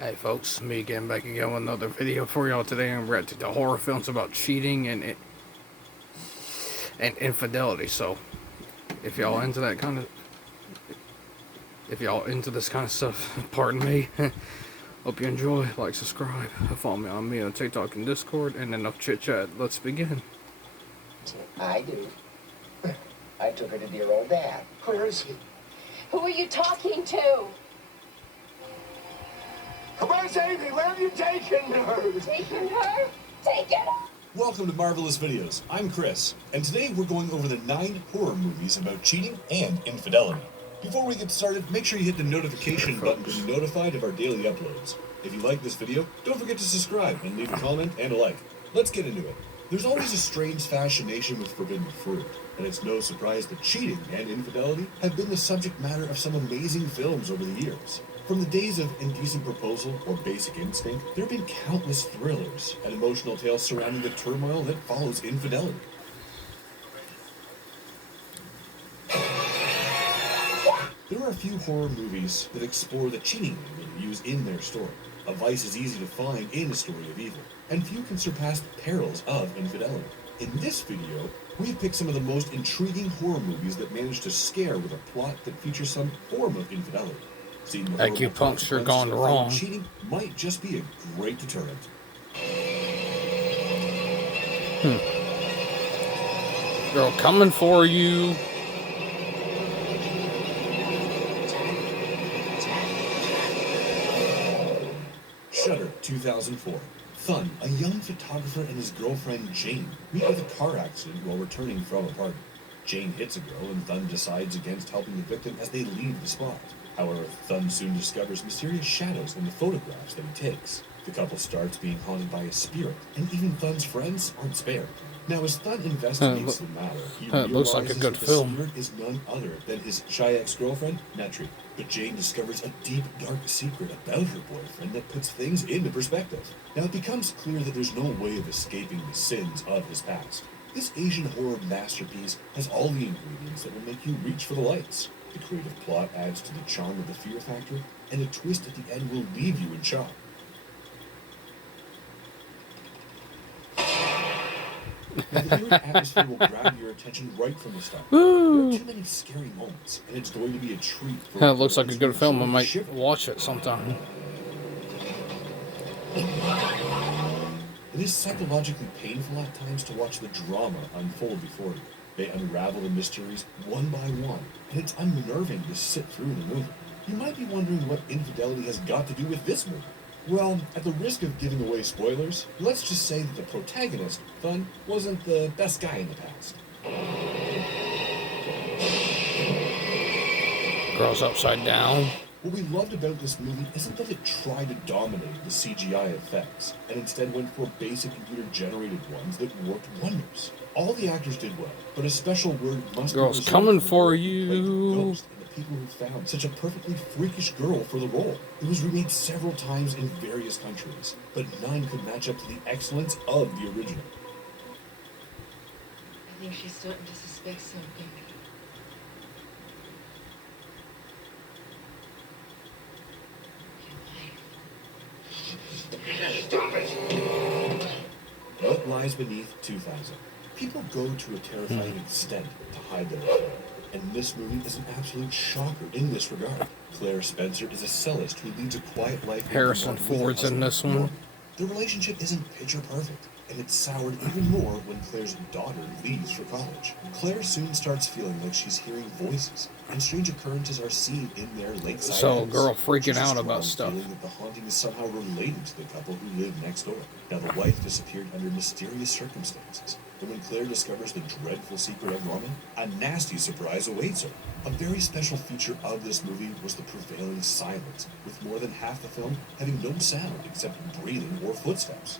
Hey folks, me again, back again with another video for y'all today. I'm reacting to horror films about cheating and infidelity. So, if y'all into that kind of, if y'all into this kind of stuff, pardon me. Hope you enjoy. Like, subscribe, follow me on TikTok and Discord, and enough chit chat. Let's begin. I do. I took her to dear old dad. Where is he? Who are you talking to? Where's Amy? Where have you taken her? Taking her? Taking her? Welcome to Marvelous Videos. I'm Chris, and today we're going over the 9 horror movies about cheating and infidelity. Before we get started, make sure you hit the notification button to be notified of our daily uploads. If you like this video, don't forget to subscribe and leave a comment and a like. Let's get into it. There's always a strange fascination with forbidden fruit, and it's no surprise that cheating and infidelity have been the subject matter of some amazing films over the years. From the days of Indecent Proposal or Basic Instinct, there have been countless thrillers and emotional tales surrounding the turmoil that follows infidelity. There are a few horror movies that explore the cheating angle used in their story. A vice is easy to find in a story of evil, and few can surpass the perils of infidelity. In this video, we've picked some of the most intriguing horror movies that manage to scare with a plot that features some form of infidelity. Acupuncture gone wrong. Cheating might just be a great deterrent. Girl, coming for you. Shudder, 2004. Thun, a young photographer and his girlfriend Jane meet with a car accident while returning from a party. Jane hits a girl and Thun decides against helping the victim as they leave the spot. However, Thun soon discovers mysterious shadows in the photographs that he takes. The couple starts being haunted by a spirit, and even Thun's friends aren't spared. Now, as Thun investigates the matter, he realizes looks like a good that the film. spirit is none other than his shy ex-girlfriend, Netri. But Jane discovers a deep, dark secret about her boyfriend that puts things into perspective. Now, it becomes clear that there's no way of escaping the sins of his past. This Asian horror masterpiece has all the ingredients that will make you reach for the lights. The creative plot adds to the charm of the fear factor, and a twist at the end will leave you in shock. Now, the lyric atmosphere will grab your attention right from the start. There are too many scary moments, and it's going to be a treat for It looks like a good film. I might watch it sometime. It is psychologically painful at times to watch the drama unfold before you. They unravel the mysteries one by one, and it's unnerving to sit through the movie. You might be wondering what infidelity has got to do with this movie. Well, at the risk of giving away spoilers, let's just say that the protagonist, Thun, wasn't the best guy in the past. Girls upside down. What we loved about this movie isn't that it tried to dominate the CGI effects, and instead went for basic computer-generated ones that worked wonders. All the actors did well, but a special word must be Girls reserved coming for the you. Ghost and the people who found such a perfectly freakish girl for the role. It was remade several times in various countries, but none could match up to the excellence of the original. I think she's starting to suspect something. Stop it! What lies beneath 2000? People go to a terrifying extent to hide their affair, and this movie is an absolute shocker in this regard. Claire Spencer is a cellist who leads a quiet life. Harrison Ford's in this one. The relationship isn't picture perfect, and it's soured even more when Claire's daughter leaves for college. Claire soon starts feeling like she's hearing voices, and strange occurrences are seen in their lakeside So, house. girl freaking She's out strong about stuff. feeling that the haunting is somehow related to the couple who live next door. Now, the wife disappeared under mysterious circumstances, and when Claire discovers the dreadful secret of Norman, a nasty surprise awaits her. A very special feature of this movie was the prevailing silence, with more than half the film having no sound except breathing or footsteps.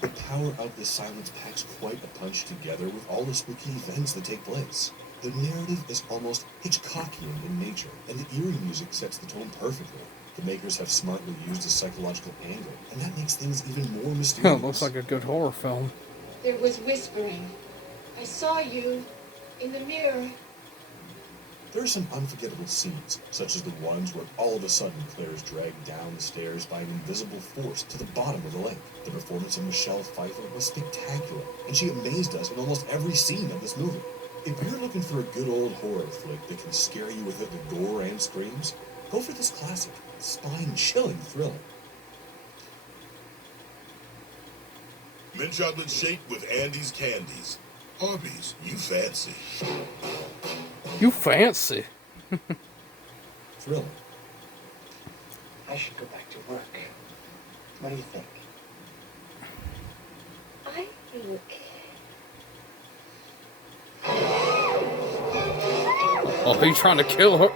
The power of the silence packs quite a punch together with all the spooky events that take place. The narrative is almost Hitchcockian in nature, and the eerie music sets the tone perfectly. The makers have smartly used a psychological angle, and that makes things even more mysterious. Looks like a good horror film. There was whispering. I saw you. In the mirror. There are some unforgettable scenes, such as the ones where all of a sudden Claire is dragged down the stairs by an invisible force to the bottom of the lake. The performance of Michelle Pfeiffer was spectacular, and she amazed us in almost every scene of this movie. If you're looking for a good old horror flick that can scare you without the gore and screams, go for this classic, spine-chilling thriller. Mint chocolate shake with Andy's candies. Arby's, you fancy. You fancy. Thriller. I should go back to work. What do you think? I think. Oh, he trying to kill her.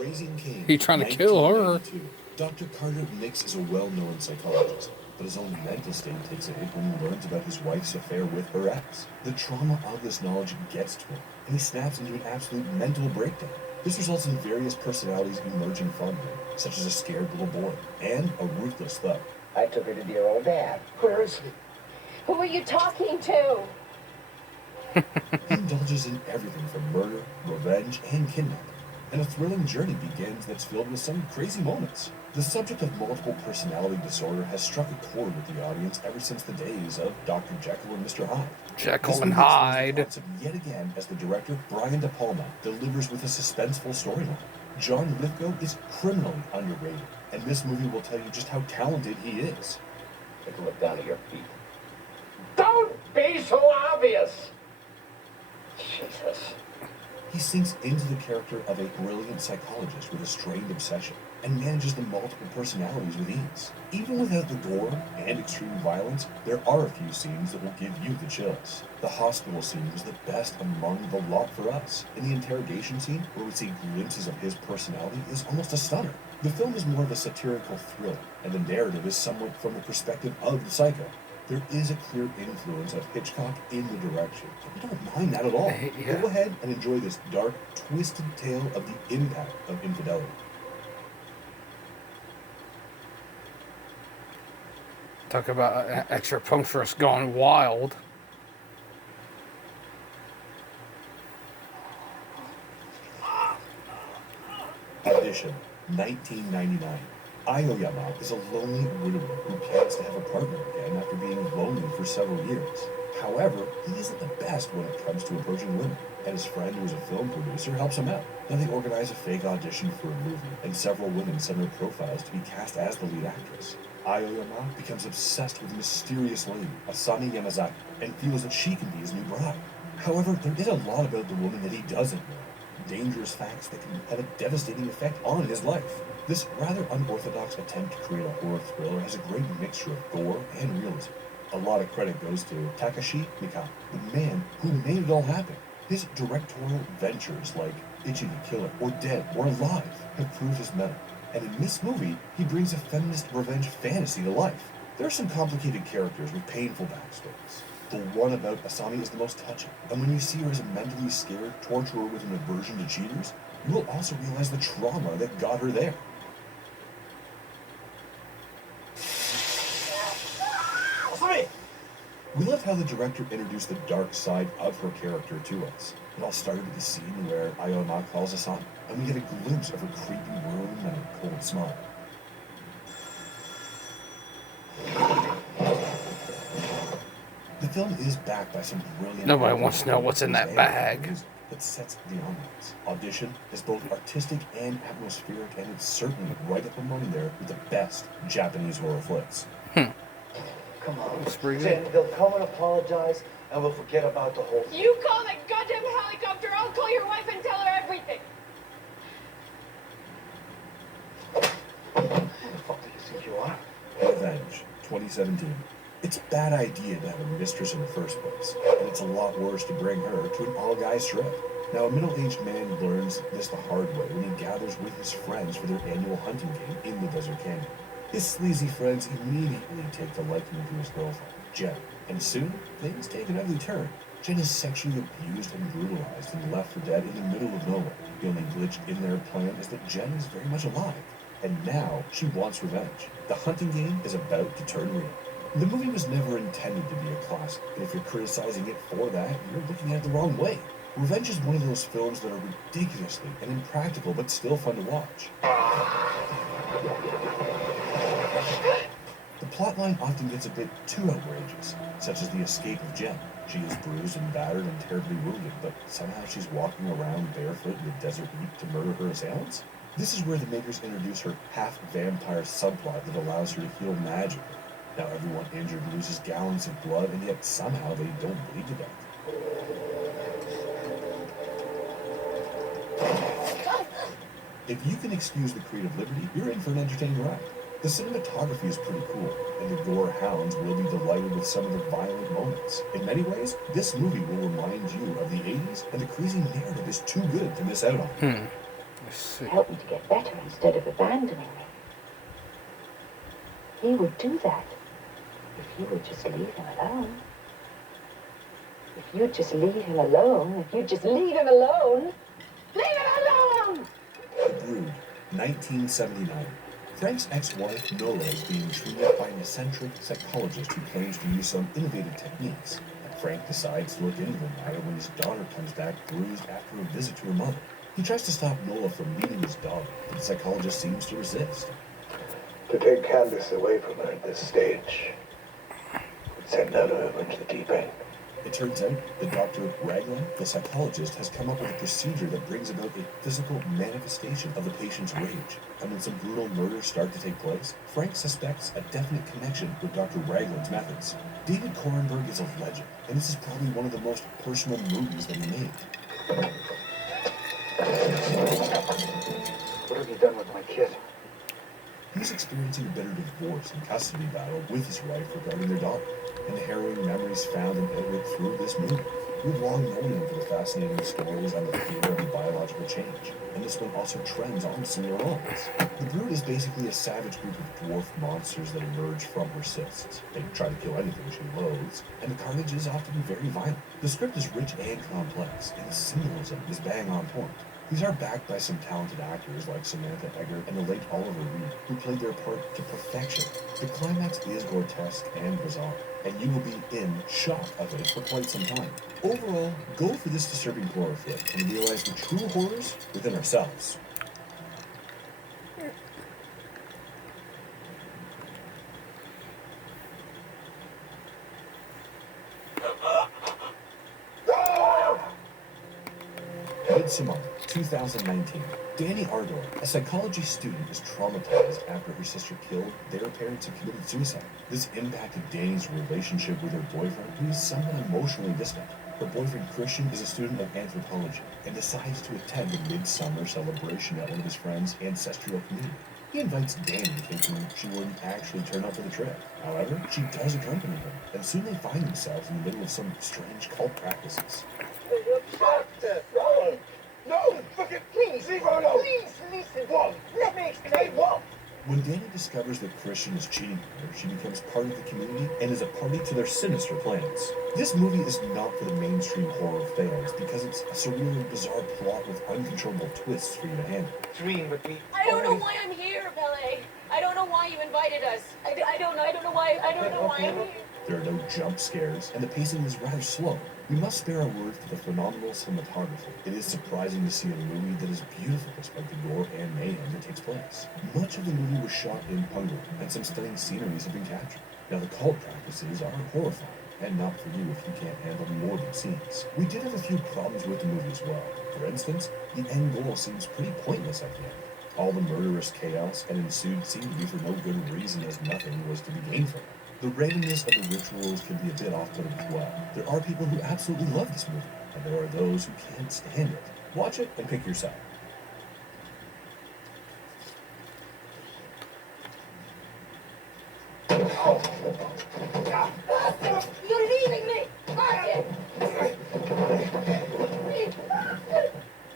Raising Cain. He trying to kill her. 1992. Dr. Carter Nix is a well-known psychologist, but his own mental state takes a hit when he learns about his wife's affair with her ex. The trauma of this knowledge gets to him, and he snaps into an absolute mental breakdown. This results in various personalities emerging from him, such as a scared little boy and a ruthless thug. I took her to dear old dad. Where is he? Who are you talking to? He indulges in everything from murder, revenge, and kidnapping. And a thrilling journey begins that's filled with some crazy moments. The subject of multiple personality disorder has struck a chord with the audience ever since the days of Dr. Jekyll and Mr. Hyde. Jekyll This and movie explores the Hyde. concept yet again as the director, Brian De Palma, delivers with a suspenseful storyline. John Lithgow is criminally underrated, and this movie will tell you just how talented he is. Take a look down at your feet. Don't be so obvious! Jesus. He sinks into the character of a brilliant psychologist with a strained obsession, and manages the multiple personalities with ease. Even without the gore and extreme violence, there are a few scenes that will give you the chills. The hospital scene was the best among the lot for us, and the interrogation scene, where we see glimpses of his personality, is almost a stunner. The film is more of a satirical thriller, and the narrative is somewhat from the perspective of the psycho. There is a clear influence of Hitchcock in the direction, but we don't mind that at all. Yeah. Go ahead and enjoy this dark, twisted tale of the impact of infidelity. Talk about extra puncturous gone wild. Audition, 1999. Aoyama is a lonely widower who plans to have a partner again after being lonely for several years. However, he isn't the best when it comes to approaching women, and his friend, who is a film producer, helps him out. Now they organize a fake audition for a movie, and several women send their profiles to be cast as the lead actress. Aoyama becomes obsessed with a mysterious lady, Asami Yamazaki, and feels that she can be his new bride. However, there is a lot about the woman that he doesn't know. Dangerous facts that can have a devastating effect on his life. This rather unorthodox attempt to create a horror thriller has a great mixture of gore and realism. A lot of credit goes to Takashi Miike, the man who made it all happen. His directorial ventures like Itchy the Killer or Dead or Alive have proved his mettle. And in this movie, he brings a feminist revenge fantasy to life. There are some complicated characters with painful backstories. The one about Asami is the most touching, and when you see her as a mentally scared torturer with an aversion to cheaters, you will also realize the trauma that got her there. Asami! We love how the director introduced the dark side of her character to us. It all started with the scene where Aoyama calls Asami, and we get a glimpse of her creepy room and a cold smile. The film is backed by some brilliant... Nobody wants to know what's in that bag. That sets the ambiance. Audition is both artistic and atmospheric, and it's certainly right up among there with the best Japanese horror flicks. Come on. Spring. Jen, they'll come and apologize, and we'll forget about the whole thing. You call that goddamn helicopter, I'll call your wife and tell her everything. Who the fuck do you think you are? Revenge, 2017. It's a bad idea to have a mistress in the first place, and it's a lot worse to bring her to an all-guys trip. Now, a middle-aged man learns this the hard way when he gathers with his friends for their annual hunting game in the desert canyon. His sleazy friends immediately take the liking to his girlfriend, Jen, and soon things take an ugly turn. Jen is sexually abused and brutalized and left for dead in the middle of nowhere. The only glitch in their plan is that Jen is very much alive, and now she wants revenge. The hunting game is about to turn real. The movie was never intended to be a classic, and if you're criticizing it for that, you're looking at it the wrong way. Revenge is one of those films that are ridiculously and impractical but still fun to watch. The plotline often gets a bit too outrageous, such as the escape of Jen. She is bruised and battered and terribly wounded, but somehow she's walking around barefoot in the desert heat to murder her assailants? This is where the makers introduce her half-vampire subplot that allows her to heal magically. Now everyone injured loses gallons of blood, and yet somehow they don't bleed to death. If you can excuse the creative liberty, you're in for an entertaining ride. The cinematography is pretty cool, and the gore hounds will be delighted with some of the violent moments. In many ways, this movie will remind you of the 80s, and the crazy narrative is too good to miss out on. Let's see. Help me to get better instead of abandoning me. He would do that if you would just leave him alone. If you'd just leave him alone, if you'd just leave him alone. Leave him alone! The Brood, 1979. Frank's ex-wife, Nola, is being treated by an eccentric psychologist who claims to use some innovative techniques. And Frank decides to look into the matter when his daughter comes back bruised after a visit to her mother. He tries to stop Nola from meeting his daughter, but the psychologist seems to resist. To take Candace away from her at this stage would send none of them into the deep end. It turns out that Dr. Raglan, the psychologist, has come up with a procedure that brings about a physical manifestation of the patient's rage. And when some brutal murders start to take place, Frank suspects a definite connection with Dr. Raglan's methods. David Cronenberg is a legend, and this is probably one of the most personal movies that he made. What have you done with my kid? He's experiencing a bitter divorce and custody battle with his wife regarding their daughter, and the harrowing memories found and outwit through this movie. We've long known him for the fascinating stories on the theater of biological change, and this one also trends on similar lines. The Brood is basically a savage group of dwarf monsters that emerge from her cysts. They try to kill anything she loathes, and the carnage is often very violent. The script is rich and complex, and the symbolism is bang on point. These are backed by some talented actors like Samantha Eggar and the late Oliver Reed, who played their part to perfection. The climax is grotesque and bizarre, and you will be in shock of it for quite some time. Overall, go for this disturbing horror flick and realize the true horrors within ourselves. Midsommar, 2019. Danny Ardor, a psychology student, is traumatized after her sister killed their parents and committed suicide. This impacted Danny's relationship with her boyfriend, who is somewhat emotionally distant. Her boyfriend Christian is a student of anthropology and decides to attend the Midsommar celebration at one of his friends' ancestral community. He invites Danny, thinking she wouldn't actually turn up for the trip. However, she does accompany him, and soon they find themselves in the middle of some strange cult practices. No! Fucking please! Leave her alone! Please listen! What? Let me explain what? When Danny discovers that Christian is cheating on her, she becomes part of the community and is a party to their sinister plans. This movie is not for the mainstream horror fans because it's a surreal and bizarre plot with uncontrollable twists for you to handle. Dream would be... I don't know why I'm here, Pele. I don't know why you invited us. I don't know why I'm here. There are no jump scares, and the pacing is rather slow. We must spare a word for the phenomenal cinematography. It is surprising to see a movie that is beautiful despite the gore and mayhem that takes place. Much of the movie was shot in Hungary, and some stunning sceneries have been captured. Now, the cult practices are horrifying, and not for you if you can't handle morbid scenes. We did have a few problems with the movie as well. For instance, the end goal seems pretty pointless at the end. All the murderous chaos that ensued seemed to be for no good reason, as nothing was to be gained from it. The randomness of the rituals can be a bit off-putting as well. There are people who absolutely love this movie, and there are those who can't stand it. Watch it and pick your side. You're leaving me! Martin!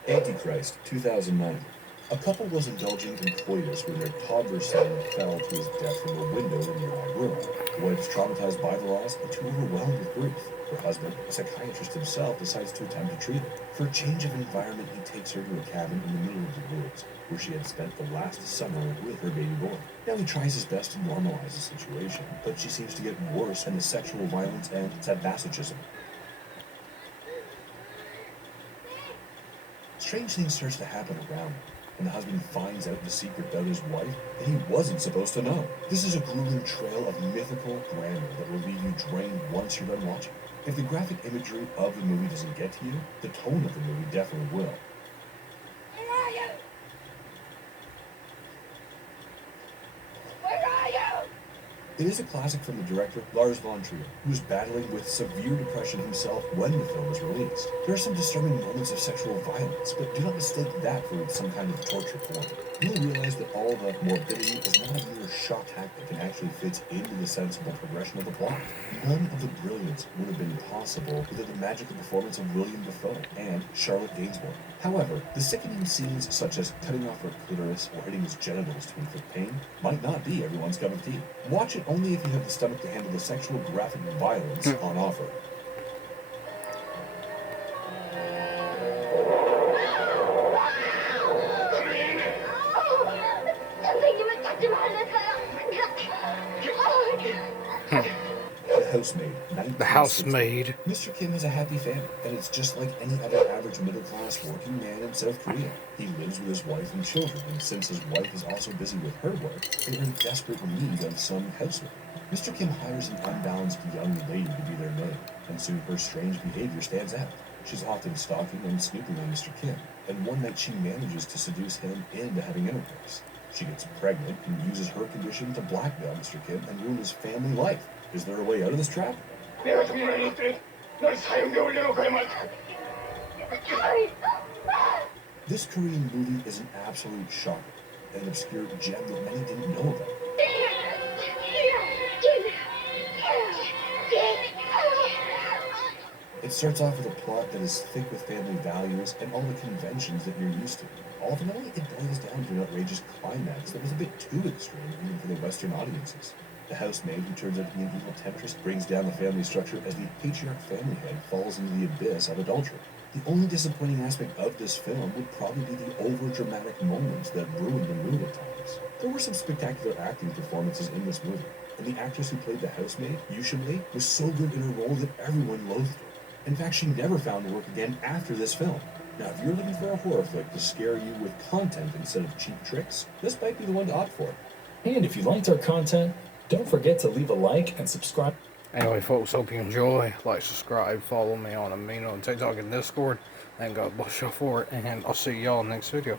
Antichrist, 2009. A couple was indulging in coitus when their toddler son fell to his death from a window in a nearby room. The wife is traumatized by the loss and too overwhelmed with grief. Her husband, a psychiatrist himself, decides to attempt to treat her. For a change of environment, he takes her to a cabin in the middle of the woods, where she had spent the last summer with her baby boy. Now he tries his best to normalize the situation, but she seems to get worse, and the sexual violence and sadmasochism. strange thing starts to happen around him, and the husband finds out the secret about his wife that he wasn't supposed to know. This is a grueling trail of mythical grandeur that will leave you drained once you're done watching. If the graphic imagery of the movie doesn't get to you, the tone of the movie definitely will. Where are you? Where are you? It is a classic from the director Lars von Trier, who was battling with severe depression himself when the film was released. There are some disturbing moments of sexual violence, but do not mistake that for some kind of torture porn. You'll realize that all the morbidity is not a mere shock tactic and actually fits into the sensible progression of the plot. None of the brilliance would have been possible without the magical performance of William Dafoe and Charlotte Gainsbourg. However, the sickening scenes such as cutting off her clitoris or hitting his genitals to inflict pain might not be everyone's cup of tea. Watch it only if you have the stomach to handle the sexual graphic violence on offer. The Housemaid. The Housemaid. Mr. Kim has a happy family, and it's just like any other average middle-class working man in South Korea. He lives with his wife and children, and since his wife is also busy with her work, they are in desperate need of some housework. Mr. Kim hires an unbalanced young lady to be their maid, and soon her strange behavior stands out. She's often stalking and snooping on Mr. Kim, and one night she manages to seduce him into having intercourse. She gets pregnant and uses her condition to blackmail Mr. Kim and ruin his family life. Is there a way out of this trap? This Korean movie is an absolute shocker, an obscure gem that many didn't know about. It starts off with a plot that is thick with family values and all the conventions that you're used to. Ultimately, it boils down to an outrageous climax that was a bit too extreme even for the Western audiences. The housemaid, who turns out to be an evil temptress, brings down the family structure as the patriarch family head falls into the abyss of adultery. The only disappointing aspect of this film would probably be the over-dramatic moments that ruined the mood at times. There were some spectacular acting performances in this movie, and the actress who played the housemaid, Yushimei, was so good in her role that everyone loathed her. In fact, she never found work again after this film. Now, if you're looking for a horror flick to scare you with content instead of cheap tricks, this might be the one to opt for. And if you liked our content, don't forget to leave a like and subscribe. Anyway, folks, hope you enjoy. Like, subscribe, follow me on TikTok and Discord. And God bless y'all for it. And I'll see y'all in the next video.